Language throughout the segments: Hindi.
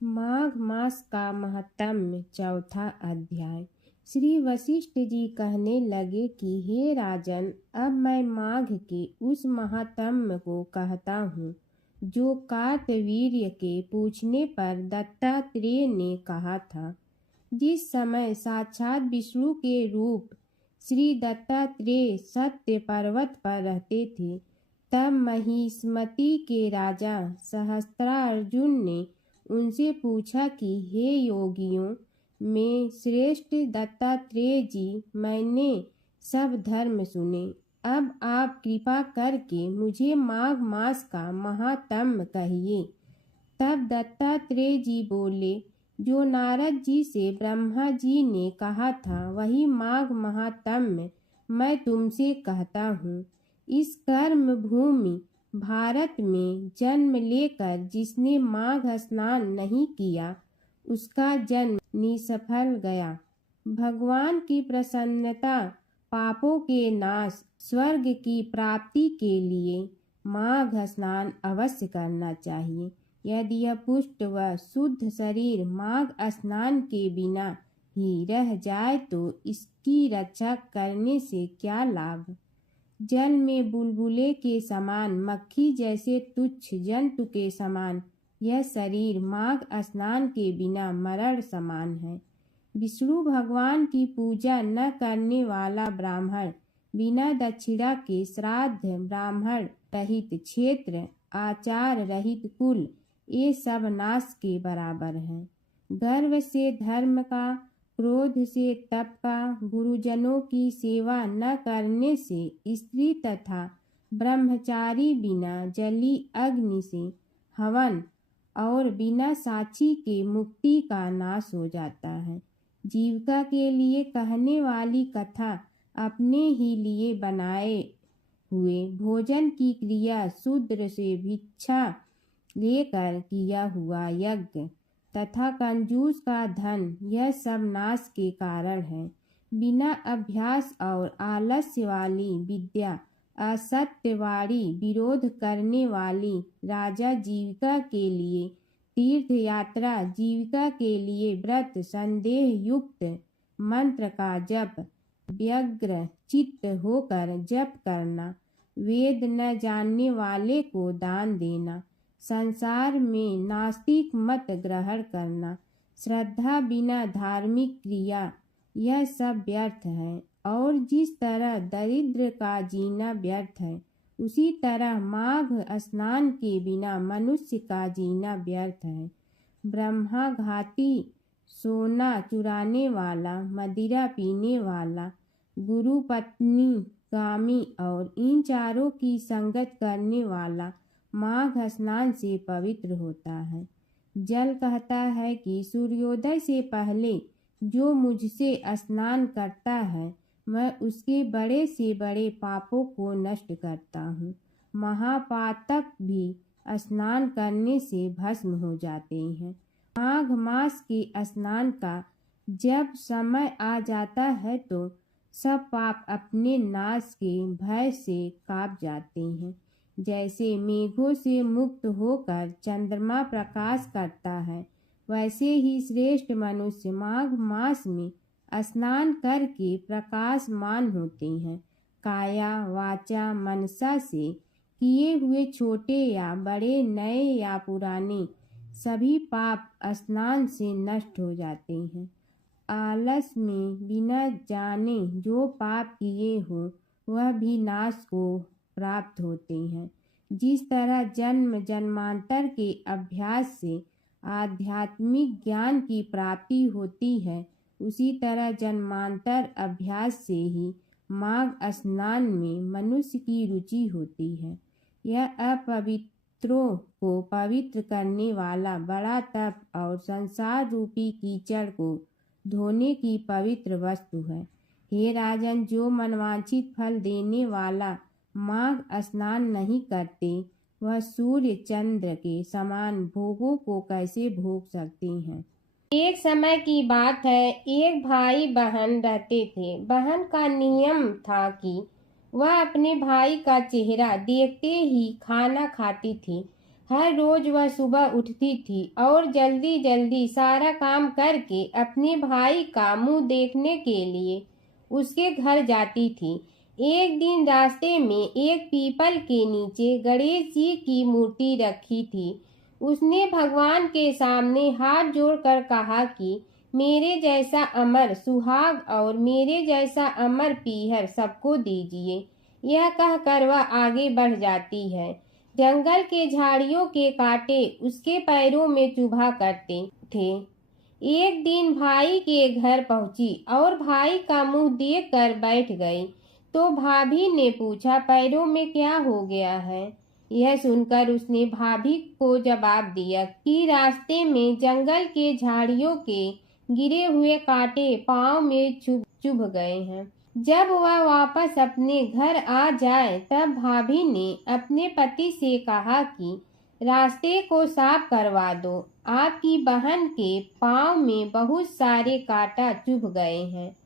माघ मास का महात्म्य। चौथा अध्याय। श्री वशिष्ठ जी कहने लगे कि हे राजन, अब मैं माघ के उस महात्म्य को कहता हूँ जो कार्तवीर्य के पूछने पर दत्तात्रेय ने कहा था। जिस समय साक्षात विष्णु के रूप श्री दत्तात्रेय सत्य पर्वत पर रहते थे, तब महिष्मति के राजा सहस्त्रार्जुन ने उनसे पूछा कि हे योगियों में श्रेष्ठ दत्तात्रेय जी, मैंने सब धर्म सुने, अब आप कृपा करके मुझे माघ मास का महात्म्य कहिए। तब दत्तात्रेय जी बोले, जो नारद जी से ब्रह्मा जी ने कहा था वही माघ महात्म्य मैं तुमसे कहता हूँ। इस कर्म भूमि भारत में जन्म लेकर जिसने माघ स्नान नहीं किया, उसका जन्म निष्फल गया। भगवान की प्रसन्नता, पापों के नाश, स्वर्ग की प्राप्ति के लिए माघ स्नान अवश्य करना चाहिए। यदि यह पुष्ट व शुद्ध शरीर माघ स्नान के बिना ही रह जाए तो इसकी रक्षा करने से क्या लाभ। जल में बुलबुले के समान, मक्खी जैसे तुच्छ जंतु के समान यह शरीर माघ स्नान के बिना मरण समान है। विष्णु भगवान की पूजा न करने वाला ब्राह्मण, बिना दक्षिणा के श्राद्ध, ब्राह्मण रहित क्षेत्र, आचार रहित कुल, ये सब नाश के बराबर हैं। गर्व से धर्म का, क्रोध से तप का, गुरुजनों की सेवा न करने से स्त्री तथा ब्रह्मचारी बिना जली अग्नि से हवन और बिना साक्षी के मुक्ति का नाश हो जाता है। जीविका के लिए कहने वाली कथा अपने ही लिए बनाए हुए भोजन की क्रिया, शूद्र से भिक्षा लेकर किया हुआ यज्ञ तथा कंजूस का धन, यह सब नाश के कारण है। बिना अभ्यास और आलस्य वाली विद्या, असत्यवादी विरोध करने वाली राजा जीविका के लिए तीर्थ यात्रा, जीविका के लिए व्रत, संदेह युक्त मंत्र का जप, व्यग्र चित्त होकर जप करना, वेद न जानने वाले को दान देना, संसार में नास्तिक मत ग्रहण करना, श्रद्धा बिना धार्मिक क्रिया, यह सब व्यर्थ है। और जिस तरह दरिद्र का जीना व्यर्थ है, उसी तरह माघ स्नान के बिना मनुष्य का जीना व्यर्थ है। ब्रह्मा घाती, सोना चुराने वाला, मदिरा पीने वाला, गुरु पत्नी गामी और इन चारों की संगत करने वाला माघ स्नान से पवित्र होता है। जल कहता है कि सूर्योदय से पहले जो मुझसे स्नान करता है, मैं उसके बड़े से बड़े पापों को नष्ट करता हूँ। महापातक भी स्नान करने से भस्म हो जाते हैं। माघ मास के स्नान का जब समय आ जाता है तो सब पाप अपने नाश के भय से कांप जाते हैं। जैसे मेघों से मुक्त होकर चंद्रमा प्रकाश करता है, वैसे ही श्रेष्ठ मनुष्य माघ मास में स्नान करके प्रकाशमान होते हैं। काया वाचा मनसा से किए हुए छोटे या बड़े, नए या पुराने, सभी पाप स्नान से नष्ट हो जाते हैं। आलस में बिना जाने जो पाप किए हो वह भी नाश को प्राप्त होते हैं। जिस तरह जन्म जन्मांतर के अभ्यास से आध्यात्मिक ज्ञान की प्राप्ति होती है, उसी तरह जन्मांतर अभ्यास से ही माघ स्नान में मनुष्य की रुचि होती है। यह अपवित्रों को पवित्र करने वाला बड़ा तप और संसार रूपी कीचड़ को धोने की पवित्र वस्तु है। हे राजन, जो मनवांछित फल देने वाला माघ स्नान नहीं करते, वह सूर्य चंद्र के समान भोगों को कैसे भोग सकते हैं। एक समय की बात है, एक भाई बहन रहते थे। बहन का नियम था कि वह अपने भाई का चेहरा देखते ही खाना खाती थी। हर रोज वह सुबह उठती थी और जल्दी जल्दी सारा काम करके अपने भाई का मुंह देखने के लिए उसके घर जाती थी। एक दिन रास्ते में एक पीपल के नीचे गणेश जी की मूर्ति रखी थी। उसने भगवान के सामने हाथ जोड़कर कहा कि मेरे जैसा अमर सुहाग और मेरे जैसा अमर पीहर सबको दीजिए। यह कहकर वह आगे बढ़ जाती है। जंगल के झाड़ियों के कांटे उसके पैरों में चुभा करते थे। एक दिन भाई के घर पहुंची और भाई का मुंह देखकर बैठ गई तो भाभी ने पूछा, पैरों में क्या हो गया है? यह सुनकर उसने भाभी को जवाब दिया कि रास्ते में जंगल के झाड़ियों के गिरे हुए कांटे पांव में चुभ गए हैं। जब वह वापस अपने घर आ जाए तब भाभी ने अपने पति से कहा कि रास्ते को साफ करवा दो, आपकी बहन के पांव में बहुत सारे कांटा चुभ गए हैं।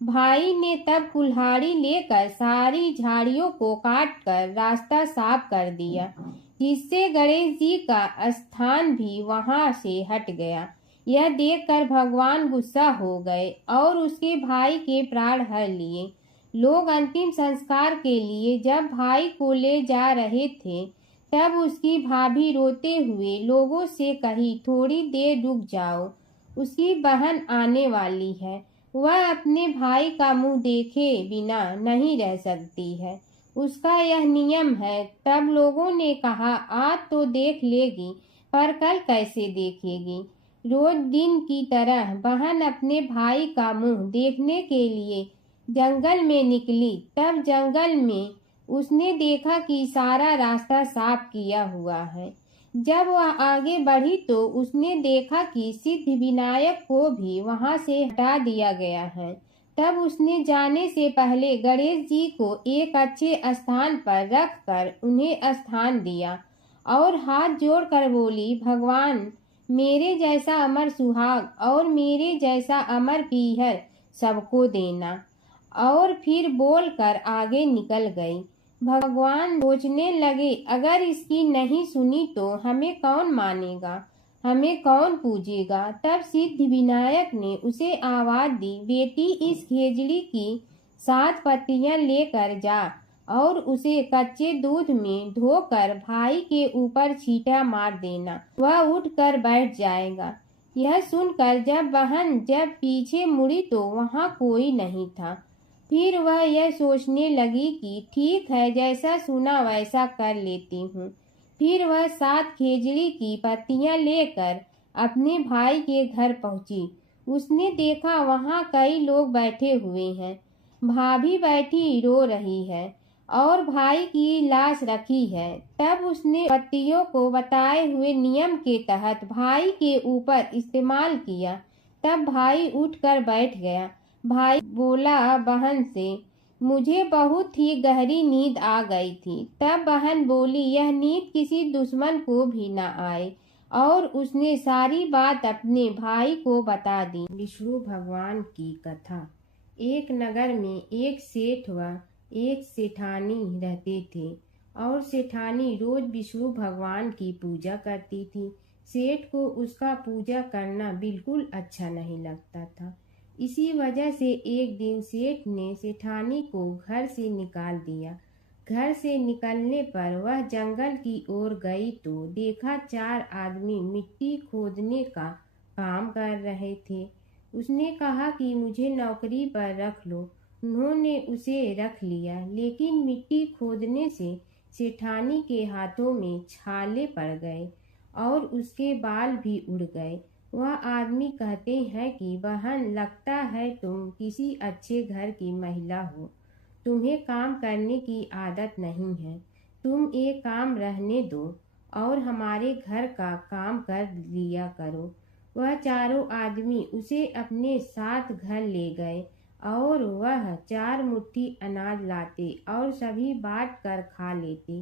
भाई ने तब कुल्हाड़ी लेकर सारी झाड़ियों को काटकर रास्ता साफ कर दिया, जिससे गणेश जी का स्थान भी वहां से हट गया। यह देखकर भगवान गुस्सा हो गए और उसके भाई के प्राण हर लिए। लोग अंतिम संस्कार के लिए जब भाई को ले जा रहे थे तब उसकी भाभी रोते हुए लोगों से कही, थोड़ी देर रुक जाओ, उसकी बहन आने वाली है। वह अपने भाई का मुंह देखे बिना नहीं रह सकती है, उसका यह नियम है। तब लोगों ने कहा, आज तो देख लेगी पर कल कैसे देखेगी? रोज दिन की तरह बहन अपने भाई का मुंह देखने के लिए जंगल में निकली। तब जंगल में उसने देखा कि सारा रास्ता साफ किया हुआ है। जब वह आगे बढ़ी तो उसने देखा कि सिद्धि विनायक को भी वहां से हटा दिया गया है। तब उसने जाने से पहले गणेश जी को एक अच्छे स्थान पर रखकर उन्हें स्थान दिया और हाथ जोड़कर बोली, भगवान मेरे जैसा अमर सुहाग और मेरे जैसा अमर पीहर सबको देना। और फिर बोलकर आगे निकल गई। भगवान सोचने लगे, अगर इसकी नहीं सुनी तो हमें कौन मानेगा, हमें कौन पूजेगा? तब सिद्धि विनायक ने उसे आवाज दी, बेटी इस खेजड़ी की 7 पत्तियां लेकर जा और उसे कच्चे दूध में धोकर भाई के ऊपर छींटा मार देना, वह उठकर बैठ जाएगा। यह सुनकर जब पीछे मुड़ी तो वहां कोई नहीं था। फिर वह यह सोचने लगी कि ठीक है, जैसा सुना वैसा कर लेती हूँ। फिर वह 7 खेजड़ी की पत्तियां लेकर अपने भाई के घर पहुंची। उसने देखा वहां कई लोग बैठे हुए हैं। भाभी बैठी रो रही है और भाई की लाश रखी है। तब उसने पत्तियों को बताए हुए नियम के तहत भाई के ऊपर इस्तेमाल किया। तब भाई उठकर बैठ गया। भाई बोला बहन से, मुझे बहुत ही गहरी नींद आ गई थी। तब बहन बोली, यह नींद किसी दुश्मन को भी न आए। और उसने सारी बात अपने भाई को बता दी। विष्णु भगवान की कथा। एक नगर में एक सेठ व एक सेठानी रहते थे और सेठानी रोज विष्णु भगवान की पूजा करती थी। सेठ को उसका पूजा करना बिल्कुल अच्छा नहीं लगता था। इसी वजह से एक दिन सेठ ने सेठानी को घर से निकाल दिया। घर से निकलने पर वह जंगल की ओर गई तो देखा 4 आदमी मिट्टी खोदने का काम कर रहे थे। उसने कहा कि मुझे नौकरी पर रख लो। उन्होंने उसे रख लिया, लेकिन मिट्टी खोदने से सेठानी के हाथों में छाले पड़ गए और उसके बाल भी उड़ गए। वह आदमी कहते हैं कि बहन, लगता है तुम किसी अच्छे घर की महिला हो, तुम्हें काम करने की आदत नहीं है। तुम एक काम रहने दो और हमारे घर का काम कर लिया करो। वह चारों आदमी उसे अपने साथ घर ले गए और वह 4 मुट्ठी अनाज लाते और सभी बांट कर खा लेते।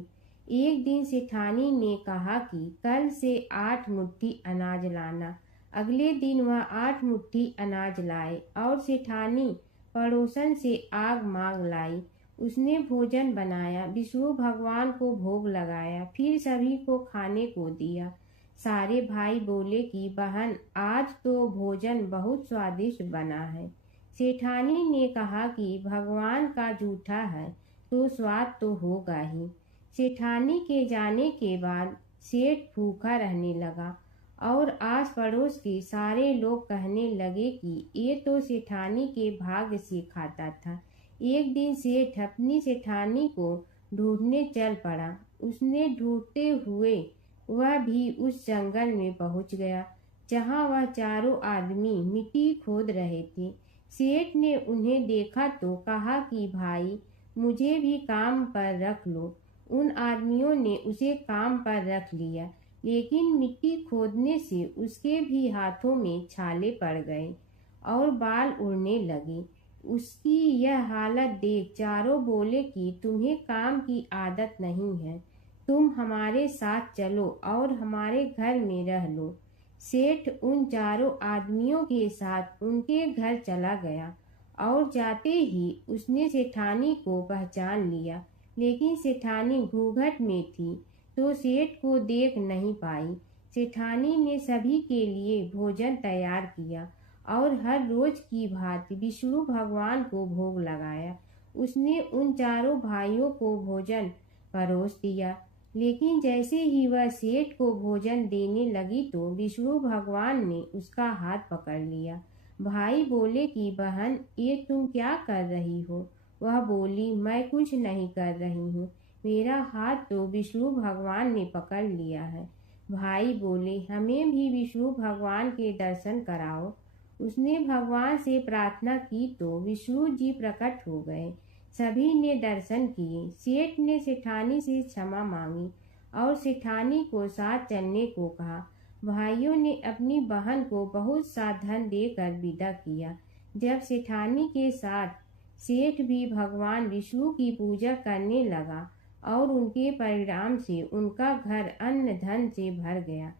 एक दिन सेठानी ने कहा कि कल से 8 मुट्ठी अनाज लाना। अगले दिन वह 8 मुट्ठी अनाज लाए और सेठानी पड़ोसन से आग मांग लाई। उसने भोजन बनाया, विष्णु भगवान को भोग लगाया, फिर सभी को खाने को दिया। सारे भाई बोले कि बहन, आज तो भोजन बहुत स्वादिष्ट बना है। सेठानी ने कहा कि भगवान का जूठा है तो स्वाद तो होगा ही। सेठानी के जाने के बाद सेठ भूखा रहने लगा और आस पड़ोस के सारे लोग कहने लगे कि ये तो सेठानी के भाग्य से खाता था। एक दिन सेठ अपनी सेठानी को ढूंढने चल पड़ा। उसने ढूंढते हुए वह भी उस जंगल में पहुंच गया जहां वह चारों आदमी मिट्टी खोद रहे थे। सेठ ने उन्हें देखा तो कहा कि भाई, मुझे भी काम पर रख लो। उन आदमियों ने उसे काम पर रख लिया, लेकिन मिट्टी खोदने से उसके भी हाथों में छाले पड़ गए और बाल उड़ने लगे। उसकी यह हालत देख चारों बोले कि तुम्हें काम की आदत नहीं है, तुम हमारे साथ चलो और हमारे घर में रह लो। सेठ उन चारों आदमियों के साथ उनके घर चला गया और जाते ही उसने सेठानी को पहचान लिया, लेकिन सेठानी घूंघट में थी तो सेठ को देख नहीं पाई। सेठानी ने सभी के लिए भोजन तैयार किया और हर रोज की भांति विष्णु भगवान को भोग लगाया। उसने उन चारों भाइयों को भोजन परोस दिया, लेकिन जैसे ही वह सेठ को भोजन देने लगी तो विष्णु भगवान ने उसका हाथ पकड़ लिया। भाई बोले कि बहन, ये तुम क्या कर रही हो? वह बोली, मैं कुछ नहीं कर रही हूँ, मेरा हाथ तो विष्णु भगवान ने पकड़ लिया है। भाई बोले, हमें भी विष्णु भगवान के दर्शन कराओ। उसने भगवान से प्रार्थना की तो विष्णु जी प्रकट हो गए। सभी ने दर्शन किए। सेठ ने सेठानी से क्षमा मांगी और सेठानी को साथ चलने को कहा। भाइयों ने अपनी बहन को बहुत सा धन देकर विदा किया। जब सेठानी के साथ सेठ भी भगवान विष्णु की पूजा करने लगा और उनके परिणाम से उनका घर अन्न धन से भर गया।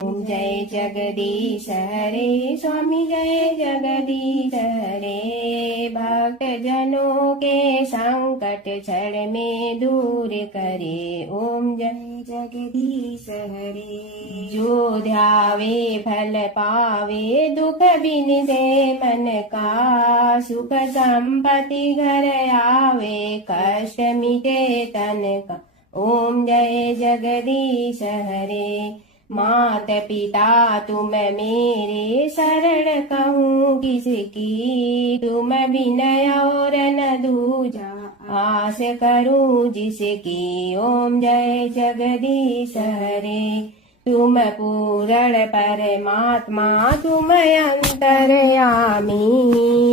ओम जय जगदीश हरे स्वामी, जय जगदीश हरे। भक्त जनों के संकट क्षण में दूर करे। ओम जय जगदीश हरे। जो ध्यावे फल पावे, दुख बिन दे मन का। सुख संपत्ति घर आवे, कष्ट मिटे तन का। ओम जय जगदीश हरे। मात पिता तुम मेरे, शरण कहूँ किसकी। तुम विनय और न दूजा, आस करूँ जिसकी। ओम जय जगदीश हरे। तुम पूर्ण परमात्मा, तुम अंतर्यामी।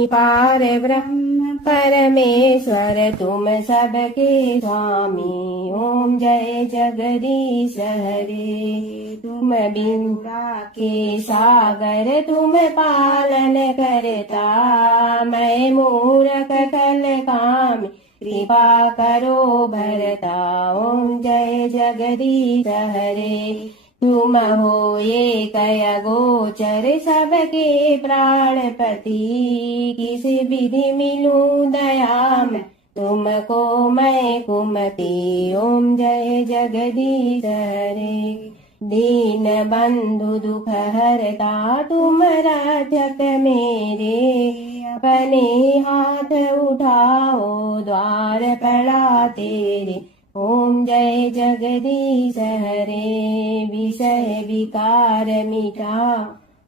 पार ब्रह्म परमेश्वर, तुम सबके स्वामी। ओम जय जगदीश हरे। तुम बिंदा के सागर, तुम पालन करता। मैं मूर्ख कल काम, कृपा करो भरता। ओम जय जगदीश हरे। तुम हो ये कय गोचर, सबके प्राणपति। किस विधि मिलूं दया में, तुमको मैं कुमति। ओम जय जगदीश हरे। दीन बंधु दुख हरता, तुम रक्षक मेरे। अपने हाथ उठाओ, द्वार पड़ा तेरे। ओम जय जगदीश हरे। विषय विकार मिटा,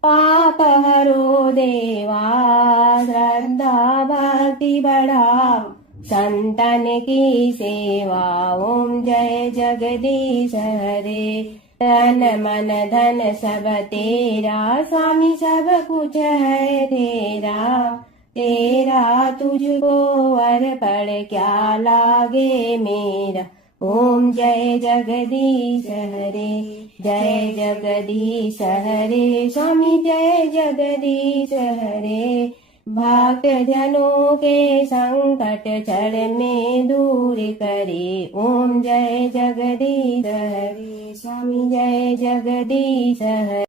पाप हरो देवा। श्रद्धा भक्ति बढ़ाओ, संतन की सेवा। ओम जय जगदीश हरे। तन मन धन सब तेरा, स्वामी सब कुछ है तेरा। तेरा तुझको अर्पण क्या लागे मेरा। ओम जय जगदीश हरे। जय जगदीश हरे स्वामी, जय जगदीश हरे। भक्त जनों के संकट क्षण में दूर करे। ओम जय जगदीश हरे स्वामी, जय जगदीश हरे।